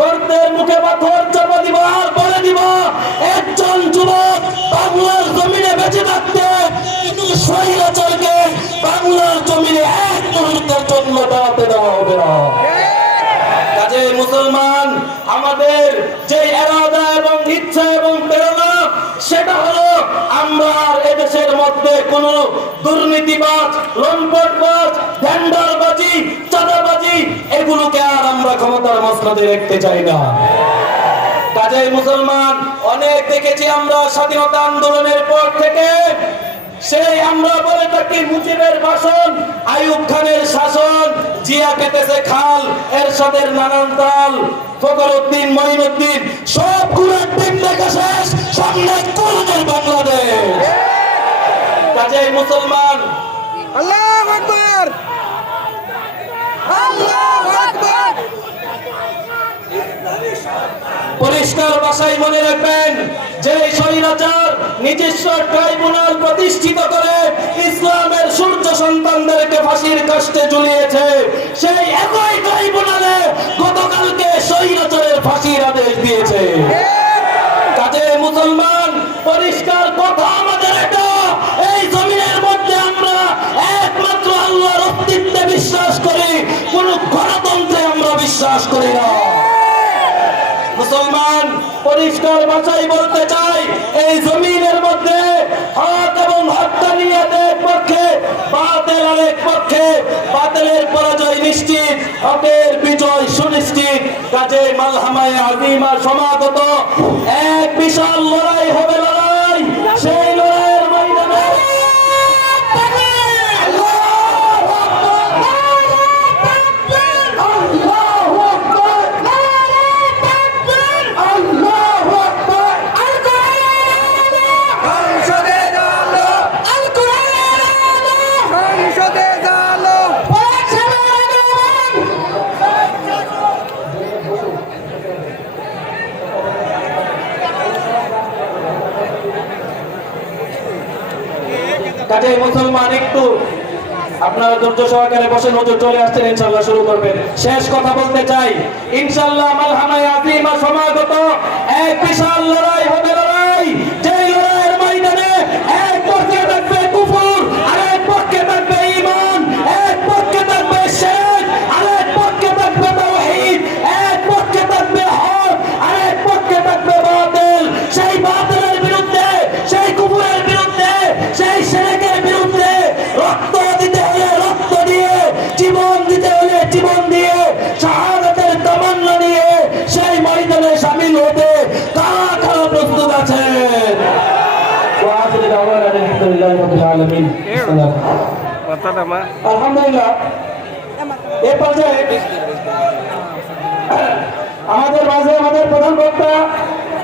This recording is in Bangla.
গর্তের মুখে পাথর চাপা দিব আর বলে দিব একজন যুবক বাংলার জমিনে বেঁচে থাকতে কিন্তু স্বৈরাচারকে বাংলার জমিনে এক মুহূর্তের জন্য দাঁড়াতে দেওয়া হবে না। কাজে মুসলমান আমাদের যে এরাদা এবং ইচ্ছা এবং প্রেরণা সেটা হলো আমরা এদেশের মধ্যে কোন দুর্নীতিবাজ, লম্পটবাজ, ভেন্ডারবাজি, চাঁদাবাজি এগুলোকে আর আমরা ক্ষমতার মসনদে রাখতে চাই না। কাজে মুসলমান অনেক দেখেছি আমরা স্বাধীনতা আন্দোলনের পর থেকে, সেই আমরা বলে থাকি মুজিবের ভাষণ, আইয়ুব খানের শাসন, জিয়া কেটেছে খাল, এরশাদের নানান তাল, ফখরুদ্দিন, মঈনুদ্দিন সবগুলো একদিন দেখা শেষ, সামনে কোরআনের বাংলাদেশ। কাজে মুসলমান আল্লাহু আকবার, আল্লাহু আকবার। পরিষ্কার ভাষায় মনে রাখবেন, যে স্বৈরাচার নিজস্ব ট্রাইব্যুনাল প্রতিষ্ঠিত করে ইসলামের সূর্য সন্তানদেরকে ফাঁসির কাস্টে ঝুলিয়েছে, সেই একই ট্রাইব্যুনালে গতকালকে স্বৈরাচারের ফাঁসির আদেশ দিয়েছে। কাজে মুসলমান পরিষ্কার কথা আমাদের এটা, এই জমিনের মধ্যে আমরা একমাত্র আল্লাহর অস্তিত্বে বিশ্বাস করি, কোন গণতন্ত্রে আমরা বিশ্বাস করি না। মুসলমান পরিষ্কার ভাষায় বলতে চাই, এই জমিনের মধ্যে হক এবং হক্কানিয়ত এক পক্ষে, বাতিল আরেক পক্ষে, বাতিলের পরাজয় নিশ্চিত, হকের বিজয় সুনিশ্চিত। কাজে মালহামায়ে আযীমা সমাগত, এক বিশাল লড়াই হবে, লড়াই সেই লড়াইয়ের ময়দানে কাজে মুসলমান একটু আপনারা ধৈর্য সহকারে বসে, নজর চলে আসছেন, ইনশাআল্লাহ শুরু করবেন। শেষ কথা বলতে চাই, ইনশাআল্লাহ মালহামায়ে আযীমা সমাগত, এক বিশাল লড়াই হবে, লড়াই যেই লড়াইয়ের ময়দানে এক পক্ষে থাকবে কুফর, আরেক পক্ষে থাকবে ঈমান, এক পক্ষে থাকবে শিরক, আরেক পক্ষে থাকবে তাওহীদ, এক পক্ষে থাকবে হক, আরেক পক্ষে থাকবে বাতিল। সেই বাতিলের বিরুদ্ধে, সেই কুফরের বিরুদ্ধে, সেই শিরকের বিরুদ্ধে রক্ত দিতে হলে রক্ত দিয়ে, জীবন দিতে হলে জীবন দিয়ে, শাহাদাতের তামান্না নিয়ে সেই ময়দানে শামিল হতে কারা কারা প্রস্তুত আছেন? আলহামদুলিল্লাহ, এ পর্যায়ে